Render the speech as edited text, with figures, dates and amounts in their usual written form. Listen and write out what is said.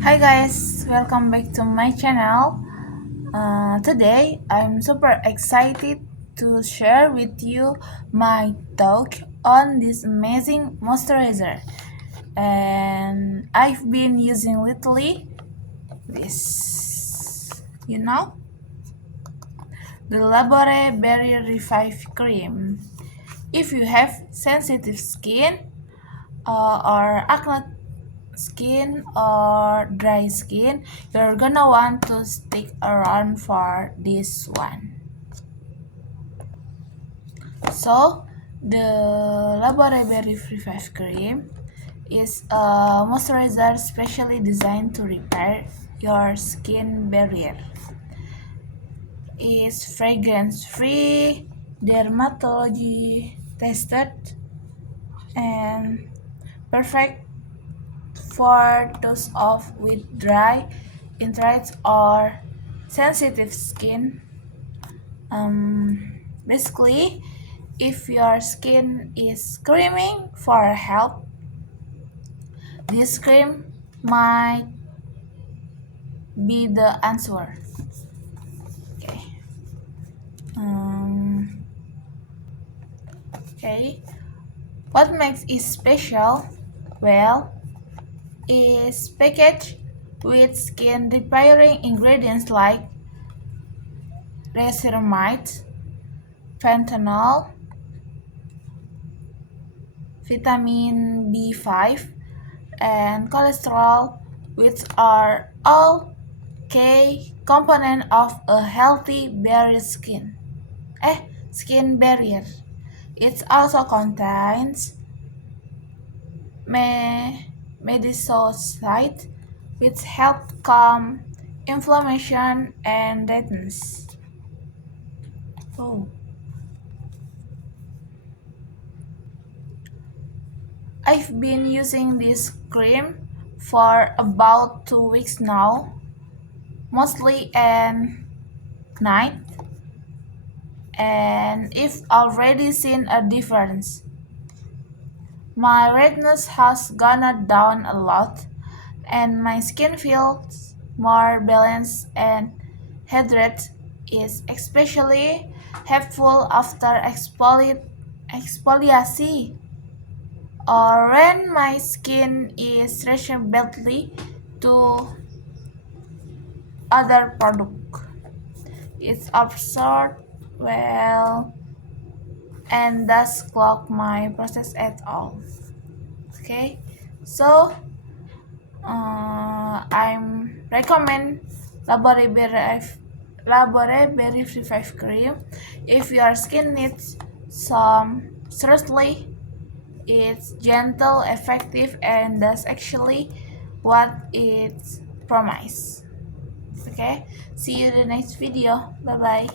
Hi guys, welcome back to my channel. Today I'm super excited to share with you my talk on this amazing moisturizer. And I've been using lately this, the Labore Barrier Revive Cream. If you have sensitive skin or acne skin or dry skin, you're gonna want to stick around for this one. So the Laboratory Revive Cream is a moisturizer specially designed to repair your skin barrier. It's fragrance free, dermatology tested, and perfect for those of with dry, irritated, or sensitive skin. Basically, if your skin is screaming for help, this cream might be the answer. Okay. Um, okay. What makes it special? Well, it's packaged with skin repairing ingredients like resinamide, fentanyl, vitamin B5, and cholesterol, which are all key components of a healthy barrier skin barrier. It also contains medicated, which help calm inflammation and redness. Oh. I've been using this cream for about 2 weeks now, mostly at night, and I've already seen a difference. My redness has gone down a lot, and my skin feels more balanced and hydrated is especially helpful after exfoliation or when my skin is reacting badly to other product. It's absurd well and does clog my process at all. Okay, so I'm recommend Labore Berry Revive Cream if your skin needs some seriously. It's gentle, effective, and does actually what it's promised. Okay, see you in the next video. Bye bye.